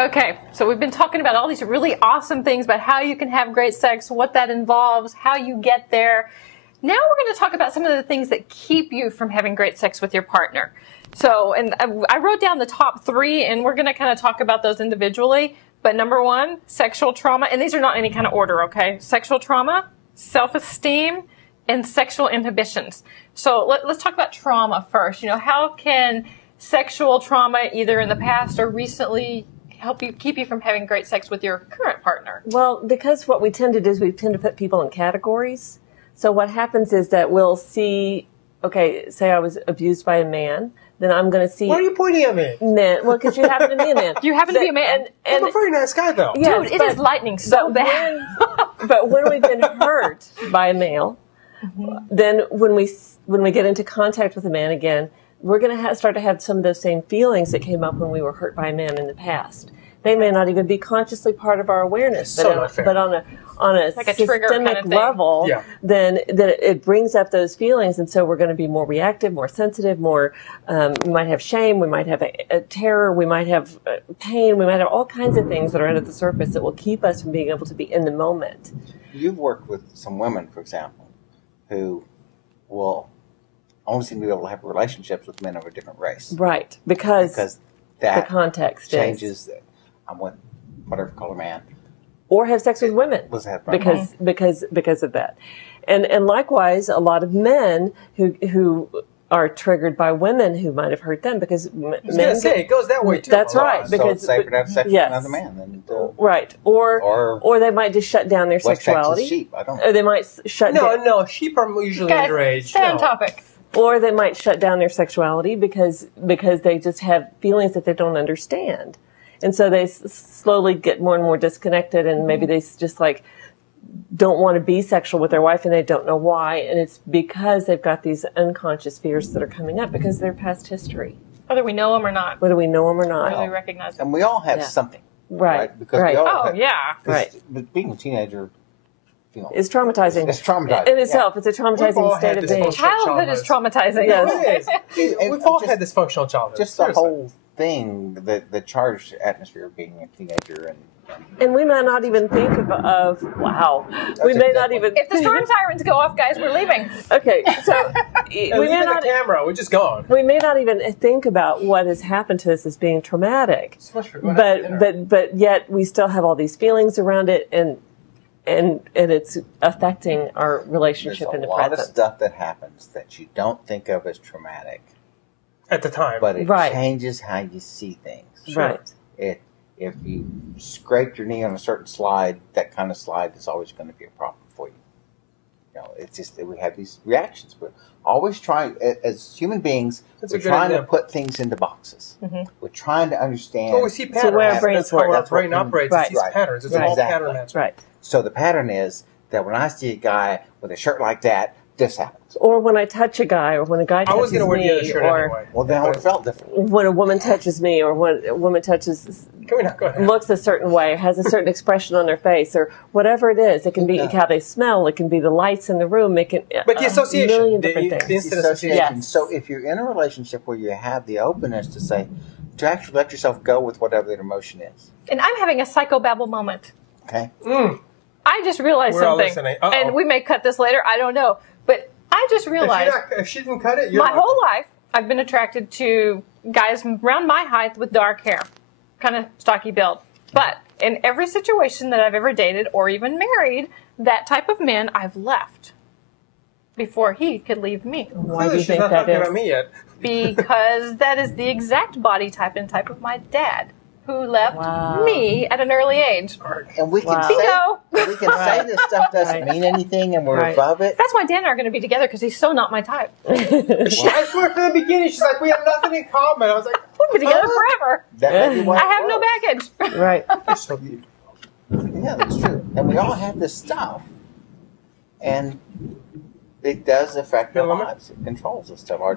Okay, so we've been talking about all these really awesome things about how you can have great sex, what that involves, how you get there. Now we're going to talk about some of the things that keep you from having great sex with your partner. So, and I wrote down the top 3, and we're going to kind of talk about those individually. But number 1, sexual trauma, and these are not any kind of order, okay? Sexual trauma, self-esteem, and sexual inhibitions. So let's talk about trauma first. You know, how can sexual trauma, either in the past or recently, help you keep you from having great sex with your current partner? Well, because what we tend to do is we tend to put people in categories. So what happens is that we'll see, okay, say I was abused by a man, then I'm going to see... Why are you pointing at me? Men. Well, because you happen to be a man. You happen to be a man. I'm a very nice guy, though. Yes, Dude, it is lightning so bad. But when we've been hurt by a male, then when we get into contact with a man again, we're going to start to have some of those same feelings that came up when we were hurt by a man in the past. They may not even be consciously part of our awareness, but on a like a systemic kind of level, then it brings up those feelings, and so we're going to be more reactive, more sensitive, more. We might have shame, we might have a terror, we might have pain, we might have all kinds of things that are under the surface that will keep us from being able to be in the moment. You've worked with some women, for example, who will only seem to be able to have relationships with men of a different race. Right, because that the context changes. I'm with whatever color man. Or have sex with women because of that. And likewise, a lot of men who are triggered by women who might have hurt them because men. I was going to say, it goes that way too. That's right. So it's safer to have sex with another man than right. Or they might just shut down their sexuality. Sheep. I don't. Or they might shut down. No, sheep are usually underage. Stay on topic. Or they might shut down their sexuality because they just have feelings that they don't understand. And so they slowly get more and more disconnected, and maybe they just like don't want to be sexual with their wife, and they don't know why. And it's because they've got these unconscious fears that are coming up because they're past history. Whether we know them or not. Whether we know them or not. Whether we recognize them. And we all have something. Right. Because we all have, Right. But being a teenager, it's traumatizing. It's traumatizing. In itself, it's a traumatizing state of being. Childhood is traumatizing. Yes. It is. We've all had dysfunctional childhood. Just the whole thing, the charged atmosphere of being a teenager, and we may not even think of wow. We may not even. If the storm sirens go off, guys, we're leaving. Okay, so we may not. The camera, we're just gone. We may not even think about what has happened to us as being traumatic. So much for going out to dinner. But yet we still have all these feelings around it, and it's affecting our relationship in the present. There's a lot of stuff that happens that you don't think of as traumatic at the time, but it changes how you see things. Right. If you scraped your knee on a certain slide, that kind of slide is always going to be a problem for you. You know, it's just that we have these reactions. We're always trying, as human beings, we're trying to put things into boxes. We're trying to understand. Well, we see patterns. So where our brains work. That's how our brain operates. It's these patterns. It's all pattern matching. Right. So the pattern is that when I see a guy with a shirt like that, this happens. Or when I touch a guy, or when a guy touches me. I was going to wear the other shirt anyway. Well, then it felt different. When a woman touches me, or when a woman touches, looks a certain way, has a certain expression on their face, or whatever it is. It can be how they smell. It can be the lights in the room. It can. But the association, a million different things. The instant association. Yes. So if you're in a relationship where you have the openness to say, to actually let yourself go with whatever that emotion is. And I'm having a psychobabble moment. Okay. I just realized something, and we may cut this later. I don't know. But I just realized, if she didn't cut it, my whole life, I've been attracted to guys around my height with dark hair, kind of stocky build. But in every situation that I've ever dated or even married, that type of man I've left before he could leave me. Why do you think not that talking is? about me yet. Because that is the exact body type and type of my dad, who left me at an early age. And we can say this stuff doesn't mean anything and we're above it. That's why Dan and I are going to be together, because he's so not my type. I swear from the beginning, she's like, we have nothing in common. I was like, we'll be together forever. I have no baggage. Right. You're so beautiful. Yeah, that's true. And we all have this stuff. And it does affect our lives. It controls us. Our